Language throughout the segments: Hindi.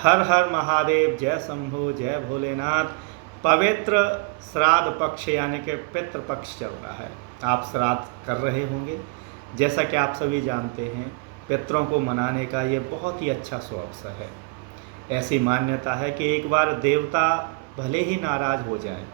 हर हर महादेव, जय शंभो, जय भोलेनाथ। पवित्र श्राद्ध पक्ष यानी कि पितृ पक्ष चल रहा है। आप श्राद्ध कर रहे होंगे। जैसा कि आप सभी जानते हैं, पितरों को मनाने का ये बहुत ही अच्छा अवसर है। ऐसी मान्यता है कि एक बार देवता भले ही नाराज़ हो जाएं,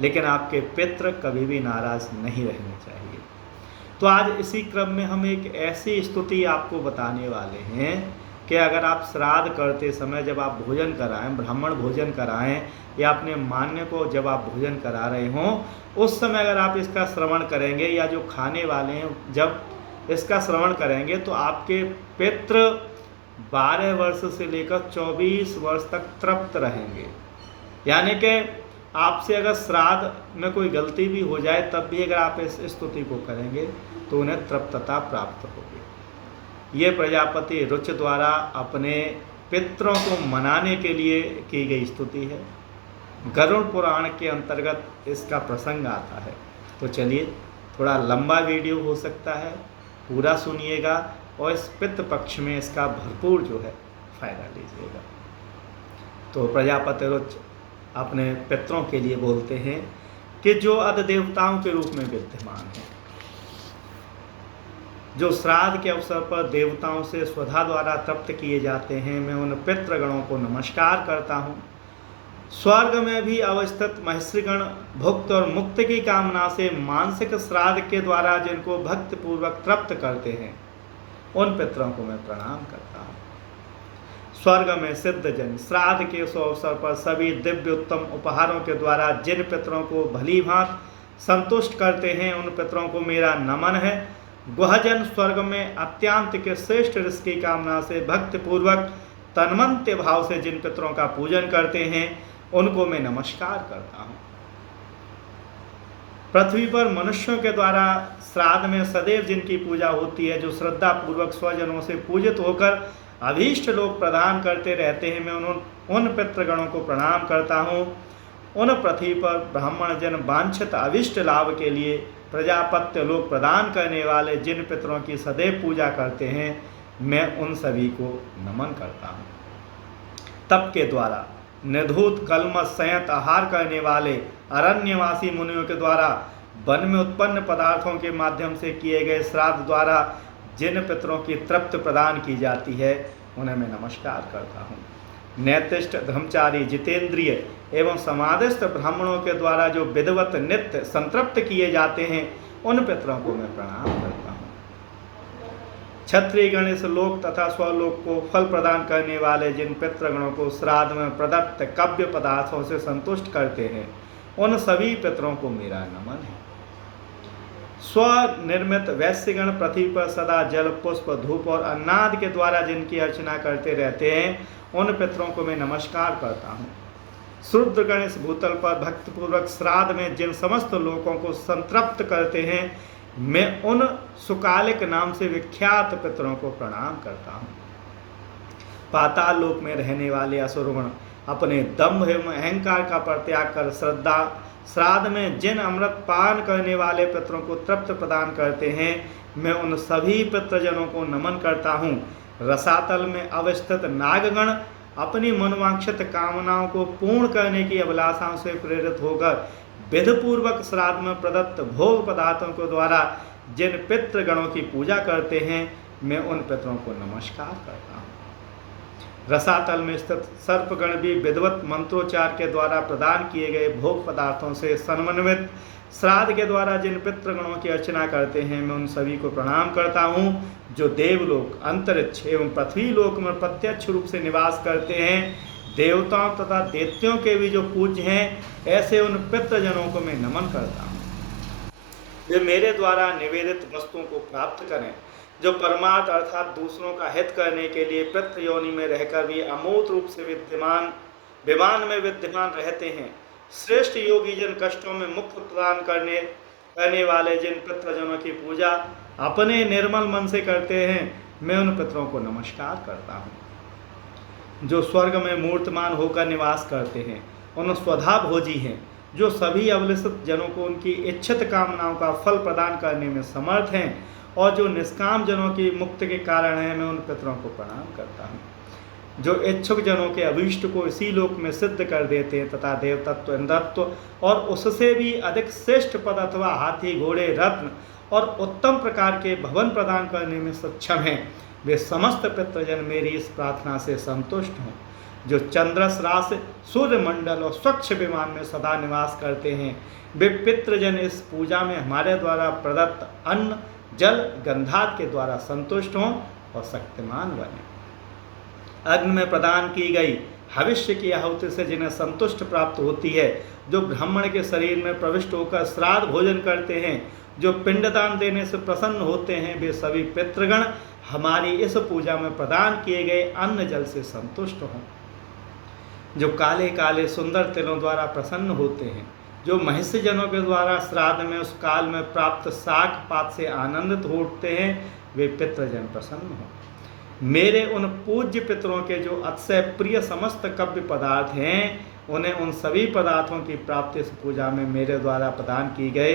लेकिन आपके पितृ कभी भी नाराज़ नहीं रहने चाहिए। तो आज इसी क्रम में हम एक ऐसी स्तुति आपको बताने वाले हैं कि अगर आप श्राद्ध करते समय जब आप भोजन कराएं, ब्राह्मण भोजन कराएं या अपने मान्य को जब आप भोजन करा रहे हों, उस समय अगर आप इसका श्रवण करेंगे या जो खाने वाले हैं जब इसका श्रवण करेंगे तो आपके पितृ 12 वर्ष से लेकर 24 वर्ष तक तृप्त रहेंगे। यानी कि आपसे अगर श्राद्ध में कोई गलती भी हो जाए तब भी अगर आप इस स्तुति को करेंगे तो उन्हें तृप्तता प्राप्त होगी। ये प्रजापति रुच द्वारा अपने पितरों को मनाने के लिए की गई स्तुति है। गरुड़ पुराण के अंतर्गत इसका प्रसंग आता है। तो चलिए, थोड़ा लंबा वीडियो हो सकता है, पूरा सुनिएगा और इस पितृ पक्ष में इसका भरपूर जो है फायदा लीजिएगा। तो प्रजापति रुच अपने पितरों के लिए बोलते हैं कि जो अधिदेवताओं के रूप में विद्यमान हैं, जो श्राद्ध के अवसर पर देवताओं से स्वधा द्वारा तृप्त किए जाते हैं, मैं उन पितृगणों को नमस्कार करता हूँ। स्वर्ग में भी अवस्थित महर्षिगण भुक्त और मुक्त की कामना से मानसिक श्राद्ध के द्वारा जिनको भक्तिपूर्वक तृप्त करते हैं, उन पितरों को मैं प्रणाम करता हूँ। स्वर्ग में सिद्ध जन श्राद्ध के उस अवसर पर सभी दिव्य उत्तम उपहारों के द्वारा जिन पितरों को भली भांत संतुष्ट करते हैं, उन पितरों को मेरा नमन है। गुहजन स्वर्ग में अत्यंत के श्रेष्ठ रस की कामना से भक्तिपूर्वक तन्मन्त भाव से जिन पितरों का पूजन करते हैं, उनको मैं नमस्कार करता हूँ। पृथ्वी पर मनुष्यों के द्वारा श्राद्ध में सदैव जिनकी पूजा होती है, जो श्रद्धा पूर्वक स्वजनों से पूजित होकर अभीष्ट लोग प्रदान करते रहते हैं, मैं उन पितृगणों को प्रणाम करता हूँ। उन पृथ्वी पर ब्राह्मण जन वांछित अभिष्ट लाभ के लिए प्रजापत्य लोग प्रदान करने वाले जिन पितरों की सदैव पूजा करते हैं, मैं उन सभी को नमन करता हूँ। तप के द्वारा निधूत कलमश संयत आहार करने वाले अरण्यवासी मुनियों के द्वारा वन में उत्पन्न पदार्थों के माध्यम से किए गए श्राद्ध द्वारा जिन पितरों की तृप्त प्रदान की जाती है, उन्हें मैं नमस्कार करता हूँ। नैतिष्ठ ब्रह्मचारी जितेंद्रिय एवं समाधिस्थ ब्राह्मणों के द्वारा जो विधिवत नित्य संतृप्त किए जाते हैं, उन पितरों को मैं प्रणाम करता हूँ। क्षत्रिय गण इस लोक तथा स्वलोक को फल प्रदान करने वाले जिन पितृगणों को श्राद्ध में प्रदत्त कव्य पदार्थों से संतुष्ट करते हैं, उन सभी पितरों को मेरा नमन है। स्वनिर्मित वैश्यगण पृथ्वी पर सदा जल पुष्प धूप और अन्नाद के द्वारा जिनकी अर्चना करते रहते हैं, उन पितरों को मैं नमस्कार करता हूँ। शूद्रगण इस भूतल पर भक्तिपूर्वक श्राद्ध में जिन समस्त लोगों को संतृप्त करते हैं, मैं उन सुकालिक नाम से विख्यात पितरों को प्रणाम करता हूँ। पाताल लोक में रहने वाले असुरगण अपने दम्भ एवं अहंकार का परित्याग कर श्राद्ध में जिन अमृत पान करने वाले पितरों को तृप्त प्रदान करते हैं, मैं उन सभी पितृजनों को नमन करता हूँ। रसातल में अवस्थित नागगण अपनी मनवांछित कामनाओं को पूर्ण करने की अभिलाषाओं से प्रेरित होकर विधिपूर्वक श्राद्ध में प्रदत्त भोग पदार्थों के द्वारा जिन पितृगणों की पूजा करते हैं, मैं उन पितरों को नमस्कार करता हूँ। रसातल में स्थित सर्पगण भी विधिवत मंत्रोच्चार के द्वारा प्रदान किए गए भोग पदार्थों से समन्वित श्राद्ध के द्वारा जिन पितृगणों की अर्चना करते हैं, मैं उन सभी को प्रणाम करता हूँ। जो देवलोक, अंतरिक्ष एवं पृथ्वी लोक में प्रत्यक्ष रूप से निवास करते हैं, देवताओं तथा दैत्यों के भी जो पूज्य हैं, ऐसे उन पितृजनों को मैं नमन करता हूँ। वे मेरे द्वारा निवेदित वस्तुओं को प्राप्त करें, जो परमार्थ अर्थात दूसरों का हित करने के लिए पितृ योनि में रहकर भी अमूर्त रूप से विमान में विद्यमान रहते हैं। श्रेष्ठ योगी जन कष्टों में मुक्त प्रदान करने वाले जिन पितृजनों की पूजा अपने निर्मल मन से करते हैं, मैं उन पितरों को नमस्कार करता हूँ। जो स्वर्ग में मूर्तमान होकर निवास करते हैं, उन स्वधा भोजी हैं, जो सभी अभिलषित जनों को उनकी इच्छित कामनाओं का फल प्रदान करने में समर्थ हैं और जो निष्काम जनों की मुक्ति के कारण हैं, मैं उन पितरों को प्रणाम करता हूँ। जो इच्छुक जनों के अभीष्ट को इसी लोक में सिद्ध कर देते हैं तथा देवतत्व, इंद्रत्व और उससे भी अधिक श्रेष्ठ पद अथवा हाथी, घोड़े, रत्न और उत्तम प्रकार के भवन प्रदान करने में सक्षम हैं, वे समस्त पितृजन मेरी इस प्रार्थना से संतुष्ट हों। जो चंद्रस रास, सूर्य मंडल और स्वच्छ विमान में सदा निवास करते हैं, वे पितृजन इस पूजा में हमारे द्वारा प्रदत्त अन्न, जल, गंधाद के द्वारा संतुष्ट हों और शक्तिमान बने। अग्नि में प्रदान की गई भविष्य की आहुति से जिन्हें संतुष्ट प्राप्त होती है, जो ब्राह्मण के शरीर में प्रविष्ट होकर श्राद्ध भोजन करते हैं, जो पिंडदान देने से प्रसन्न होते हैं, वे सभी पितृगण हमारी इस पूजा में प्रदान किए गए अन्न जल से संतुष्ट हों। जो काले काले सुंदर तिलों द्वारा प्रसन्न होते हैं, जो महिष्य जनों के द्वारा श्राद्ध में उस काल में प्राप्त शाक पात से आनंदित होते हैं, वे पितृजन प्रसन्न हों। मेरे उन पूज्य पितरों के जो अतिशय प्रिय समस्त कव्य पदार्थ हैं, उन्हें उन सभी पदार्थों की प्राप्ति इस पूजा में मेरे द्वारा प्रदान की गए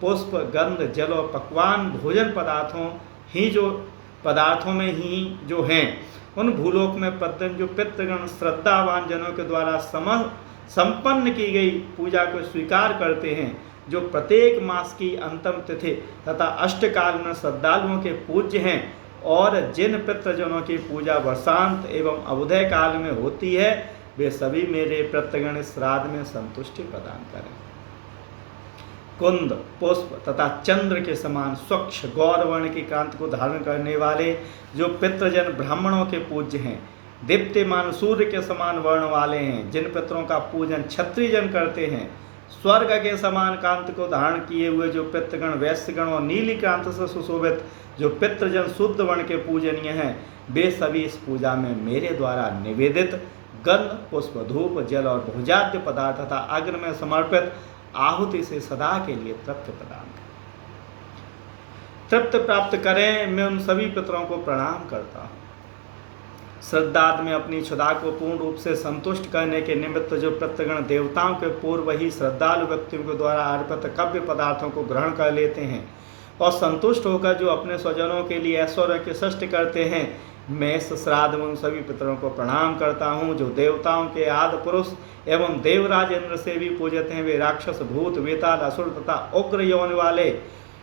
पुष्प, गंध, जल और पकवान भोजन पदार्थों में ही जो हैं, उन भूलोक में प्रत्येक जो पितृगण श्रद्धावान जनों के द्वारा संपन्न की गई पूजा को स्वीकार करते हैं, जो प्रत्येक मास की अंतिम तिथि तथा अष्टकाल में श्रद्धालुओं के पूज्य हैं और जिन पितृजनों की पूजा वर्षांत एवं अवधय काल में होती है, वे सभी मेरे पितृगण श्राद्ध में संतुष्टि प्रदान करें। कुंद, पुष्प तथा चंद्र के समान स्वच्छ गौरवर्ण की कांति को धारण करने वाले जो पितृजन ब्राह्मणों के पूज्य हैं, दीप्तिमान सूर्य के समान वर्ण वाले हैं, जिन पितरों का पूजन क्षत्रियजन करते हैं, स्वर्ग के समान कांति को धारण किए हुए जो पितृगण वैश्यगण और नीली कांति से सुशोभित जो पितृजन शुद्ध वर्ण के पूजनीय हैं, वे सभी इस पूजा में मेरे द्वारा निवेदित गंध, पुष्प, धूप, जल और भोज्याद्य पदार्थ तथा अग्नि में समर्पित आहुति से सदा के लिए तृप्त प्रदान करें। तृप्त प्राप्त करें। मैं उन सभी पितरों को प्रणाम करता हूँ। श्रद्धाद में अपनी क्षुधा को पूर्ण रूप से संतुष्ट करने के निमित्त जो पितृगण देवताओं के पूर्व ही श्रद्धालु व्यक्तियों के द्वारा अर्पित कव्य पदार्थों को ग्रहण कर लेते हैं और संतुष्ट होकर जो अपने स्वजनों के लिए ऐश्वर्य के सृष्टि करते हैं, मैं इस श्राद्ध में उन सभी पितरों को प्रणाम करता हूँ। जो देवताओं के आदि पुरुष एवं देवराज इंद्र से भी पूजित हैं, वे राक्षस, भूत, वेताल, असुर तथा उग्र यौन वाले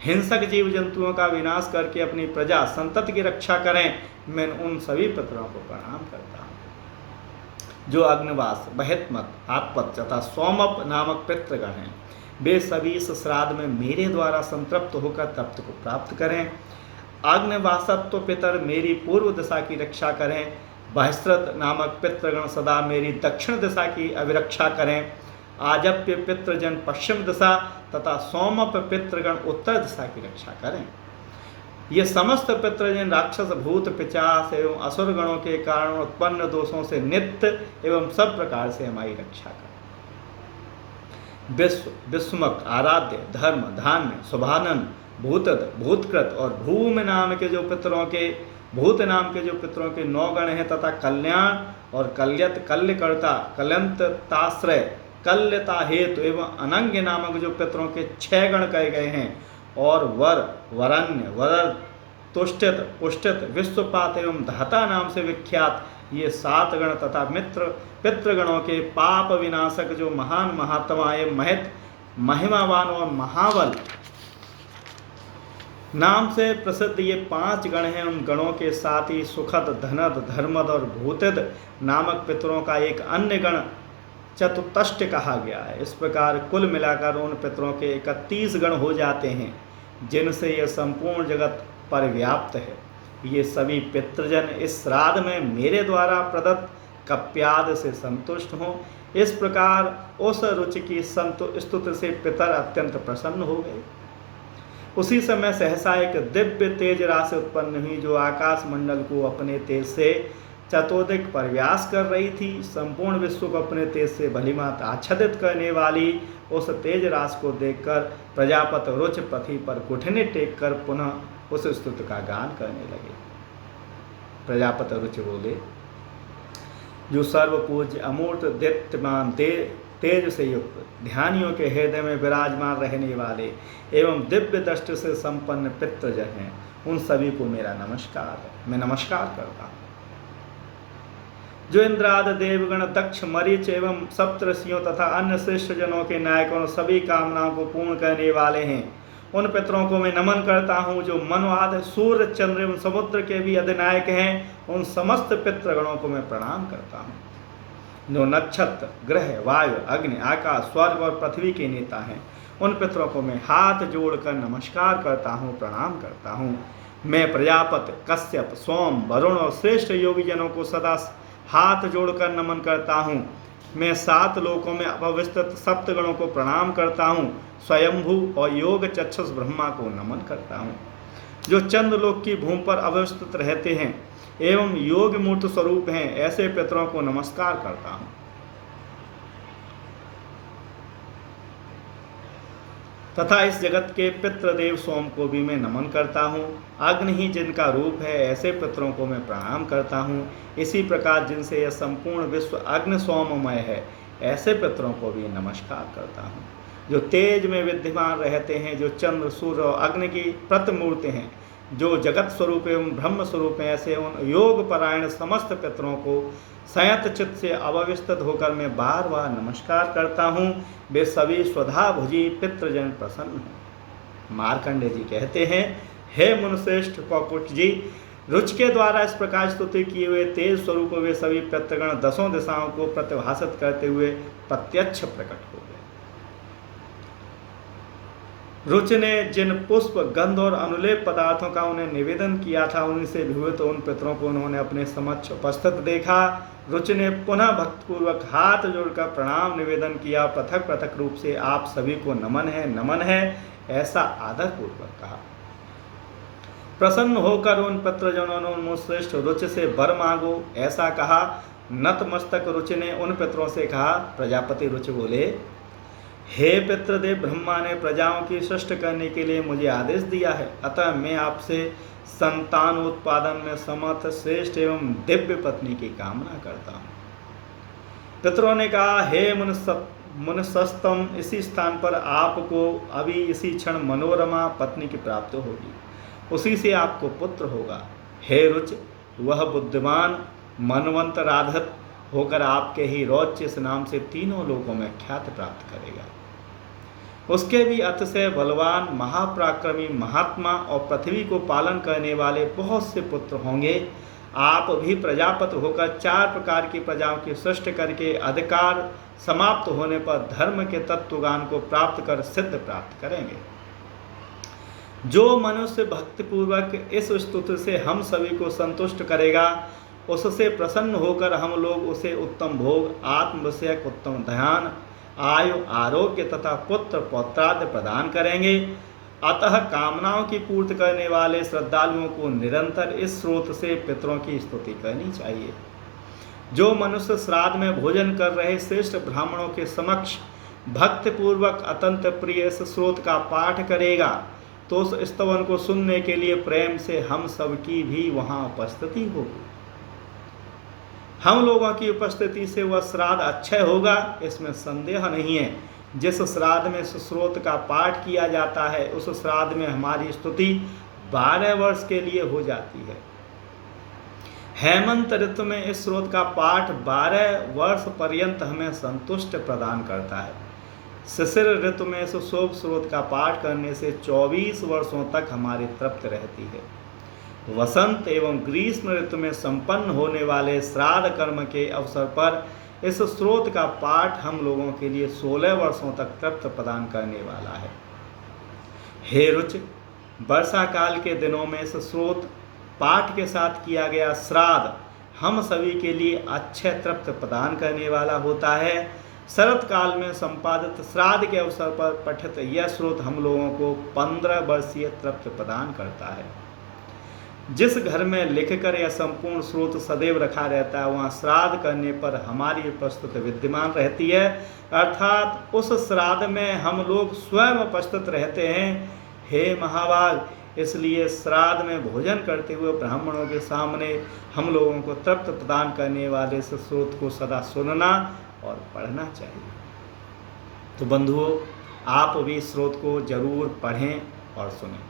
हिंसक जीव जंतुओं का विनाश करके अपनी प्रजा संतति की रक्षा करें। मैं उन सभी पितरों को प्रणाम करता हूँ। जो अग्निवास, बहितमत, आत्पत तथा सोमप नामक पितृगण हैं, वे सभी इस श्राद्ध में मेरे द्वारा संतृप्त होकर तप्त को प्राप्त करें। अग्निवासत्व पितर मेरी पूर्व दिशा की रक्षा करें। बहिष्कृत नामक पितृगण सदा मेरी दक्षिण दिशा की अभिरक्षा करें। आजप्य पितृजन पश्चिम दिशा तथा सोमप पितृगण उत्तर दिशा की रक्षा करें। ये समस्त पितृजन राक्षस, भूत, पिशाच एवं असुर गणों के कारण उत्पन्न दोषों से नित्य एवं सब प्रकार से हमारी रक्षा करें। विश्व, विस्मक, आराध्य, धर्म, धान्य, शुभानंद, भूतद, भूतकृत और भूम नाम के जो पितरों के भूत नाम के जो पितरों के 9 गण हैं तथा कल्याण और कल्यत, कल्यकर्ता, कलंताश्रय, कल्यता हेतु एवं अनंग नामक जो पितरों के 6 गण कहे गए हैं और वर, वरण्य, वर, तुष्टित, पुष्टित, विश्वपात एवं धाता नाम से विख्यात ये 7 गण तथा मित्र पितृगणों के पाप विनाशक जो महान महात्मा एवं महत महिमावान और महाबल नाम से प्रसिद्ध ये 5 गण हैं। उन गणों के साथ ही सुखद, धनद, धर्मद और भूतिद नामक पितरों का एक अन्य गण चतुष्टय कहा गया है। इस प्रकार कुल मिलाकर उन पितरों के 31 गण हो जाते हैं, जिनसे यह संपूर्ण जगत परिव्याप्त है। ये सभी पितृजन इस श्राद्ध में मेरे द्वारा प्रदत्त कप्याद से संतुष्ट हों। इस प्रकार उस रुचि की स्तुति से पितर अत्यंत प्रसन्न हो गए। उसी समय सहसा एक दिव्य तेज राशि उत्पन्न हुई, जो आकाश मंडल को अपने तेज से चतुर्दिक प्रव्यास कर रही थी। संपूर्ण विश्व को अपने तेज से भलीमात आच्छादित करने वाली उस तेज राशि को देखकर प्रजापति रुच पृथ्वी पर घुटने टेक कर पुनः उस स्तुति का गान करने लगे। प्रजापति रुच बोले, जो सर्वपूज्य अमूर्त दीप्तिमान तेज से युक्त ध्यानियों के हृदय में विराजमान रहने वाले एवं दिव्य दृष्टि से संपन्न पितृजन हैं, उन सभी को मेरा नमस्कार है। मैं नमस्कार करता हूँ। जो इंद्राद देवगण दक्ष मरीच एवं सप्तऋषियों तथा अन्य श्रेष्ठ जनों के नायकों और सभी कामनाओं को पूर्ण करने वाले हैं, उन पितरों को मैं नमन करता हूँ। जो मनवाद सूर्य चंद्र एवं समुद्र के भी अधिनायक हैं, उन समस्त पितृगणों को मैं प्रणाम करता हूँ। जो नक्षत्र ग्रह वायु अग्नि आकाश स्वर्ग और पृथ्वी के नेता हैं, उन पितरों को मैं हाथ जोड़कर नमस्कार करता हूँ, प्रणाम करता हूँ। मैं प्रजापति कश्यप सोम वरुण और श्रेष्ठ योगी जनों को सदा हाथ जोड़कर नमन करता हूँ। मैं 7 लोकों में अवस्थित सप्तगणों को प्रणाम करता हूँ। स्वयंभू और योग चक्षुष ब्रह्मा को नमन करता हूँ। जो चंद्रलोक की भूमि पर अवस्थित रहते हैं एवं योग मूर्त स्वरूप हैं, ऐसे पितरों को नमस्कार करता हूँ। तथा इस जगत के पितृदेव सोम को भी मैं नमन करता हूँ। अग्नि ही जिनका रूप है, ऐसे पितरों को मैं प्रणाम करता हूँ। इसी प्रकार जिनसे यह संपूर्ण विश्व अग्नि सोममय है, ऐसे पितरों को भी नमस्कार करता हूँ। जो तेज में विद्यमान रहते हैं, जो चंद्र सूर्य और अग्नि की प्रतिमूर्ति हैं, जो जगत स्वरूप एवं ब्रह्म स्वरूप हैं, ऐसे उन योग परायण समस्त पितरों को संयत चित्त से अवस्थित होकर मैं बार बार नमस्कार करता हूँ। वे सभी स्वधा भुजी पितृजन प्रसन्न हैं। मार्कंडेय जी कहते हैं, हे मुनिश्रेष्ठ कौकुट जी, रुच के द्वारा इस प्रकार स्तुति किए हुए तेज स्वरूप वे सभी पितृगण 10 दिशाओं को प्रतिभाषित करते हुए प्रत्यक्ष प्रकट हो गए। रुच ने जिन पुष्प गंध और अनुलेप पदार्थों का उन्हें निवेदन किया था, उन्हीं से विभूत उन पितरों को उन्होंने अपने समक्ष उपस्थित देखा। रुच ने पुनः भक्तिपूर्वक हाथ जोड़कर प्रणाम निवेदन किया। पृथक पृथक रूप से आप सभी को नमन है ऐसा आदर पूर्वक कहा। प्रसन्न होकर उन पितृजनों ने उन श्रेष्ठ रुच से वर मांगो ऐसा कहा। नतमस्तक रुच ने उन पितरों से कहा। प्रजापति रुच बोले, हे पितृदेव, ब्रह्मा ने प्रजाओं की सृष्टि करने के लिए मुझे आदेश दिया है, अतः मैं आपसे संतान उत्पादन में समर्थ श्रेष्ठ एवं दिव्य पत्नी की कामना करता हूँ। पितरों ने कहा, हे मुनिसस्तम, इसी स्थान पर आपको अभी इसी क्षण मनोरमा पत्नी की प्राप्ति होगी, उसी से आपको पुत्र होगा। हे रुच, वह बुद्धिमान मनवंत राधित होकर आपके ही रौच्य इस नाम से 3 लोकों में ख्याति प्राप्त करेगा। उसके भी अतिशय बलवान महापराक्रमी महात्मा और पृथ्वी को पालन करने वाले बहुत से पुत्र होंगे। आप भी प्रजापति होकर 4 प्रकार की प्रजाओं की सृष्टि करके अधिकार समाप्त होने पर धर्म के तत्वज्ञान को प्राप्त कर सिद्ध प्राप्त करेंगे। जो मनुष्य भक्तिपूर्वक इस स्तुति से हम सभी को संतुष्ट करेगा, उससे प्रसन्न होकर हम लोग उसे उत्तम भोग, आत्म विषयक उत्तम ध्यान, आयु आरोग्य तथा पुत्र पौत्रादि प्रदान करेंगे। अतः कामनाओं की पूर्ति करने वाले श्रद्धालुओं को निरंतर इस स्रोत से पितरों की स्तुति करनी चाहिए। जो मनुष्य श्राद्ध में भोजन कर रहे श्रेष्ठ ब्राह्मणों के समक्ष भक्तिपूर्वक अत्यंत प्रिय इस स्रोत का पाठ करेगा, तो उस स्तवन को सुनने के लिए प्रेम से हम सबकी भी वहाँ उपस्थिति होगी। हम लोगों की उपस्थिति से वह श्राद्ध अक्षय होगा, इसमें संदेह नहीं है। जिस श्राद्ध में इस स्रोत का पाठ किया जाता है, उस श्राद्ध में हमारी स्तुति 12 वर्ष के लिए हो जाती है। हेमंत ऋतु में इस स्रोत का पाठ 12 वर्ष पर्यंत हमें संतुष्ट प्रदान करता है। शिशिर ऋतु में इस शुभ स्रोत का पाठ करने से 24 वर्षों तक हमारी तृप्ति रहती है। वसंत एवं ग्रीष्म ऋतु में संपन्न होने वाले श्राद्ध कर्म के अवसर पर इस स्रोत का पाठ हम लोगों के लिए 16 वर्षों तक तृप्त प्रदान करने वाला है। हे रुच, वर्षा काल के दिनों में इस स्रोत पाठ के साथ किया गया श्राद्ध हम सभी के लिए अच्छे तृप्त प्रदान करने वाला होता है। शरत काल में संपादित श्राद्ध के अवसर पर पठित यह स्रोत हम लोगों को 15 वर्षीय तृप्त प्रदान करता है। जिस घर में लिखकर यह संपूर्ण स्रोत सदैव रखा रहता है, वहाँ श्राद्ध करने पर हमारी उपस्थिति विद्यमान रहती है, अर्थात उस श्राद्ध में हम लोग स्वयं उपस्थित रहते हैं। हे महाभाग, इसलिए श्राद्ध में भोजन करते हुए ब्राह्मणों के सामने हम लोगों को तृप्त प्रदान करने वाले इस स्रोत को सदा सुनना और पढ़ना चाहिए। तो बंधुओं, आप भी स्रोत को जरूर पढ़ें और सुनें।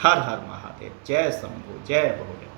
हर हर महादेव। जय शंभु, जय भोले।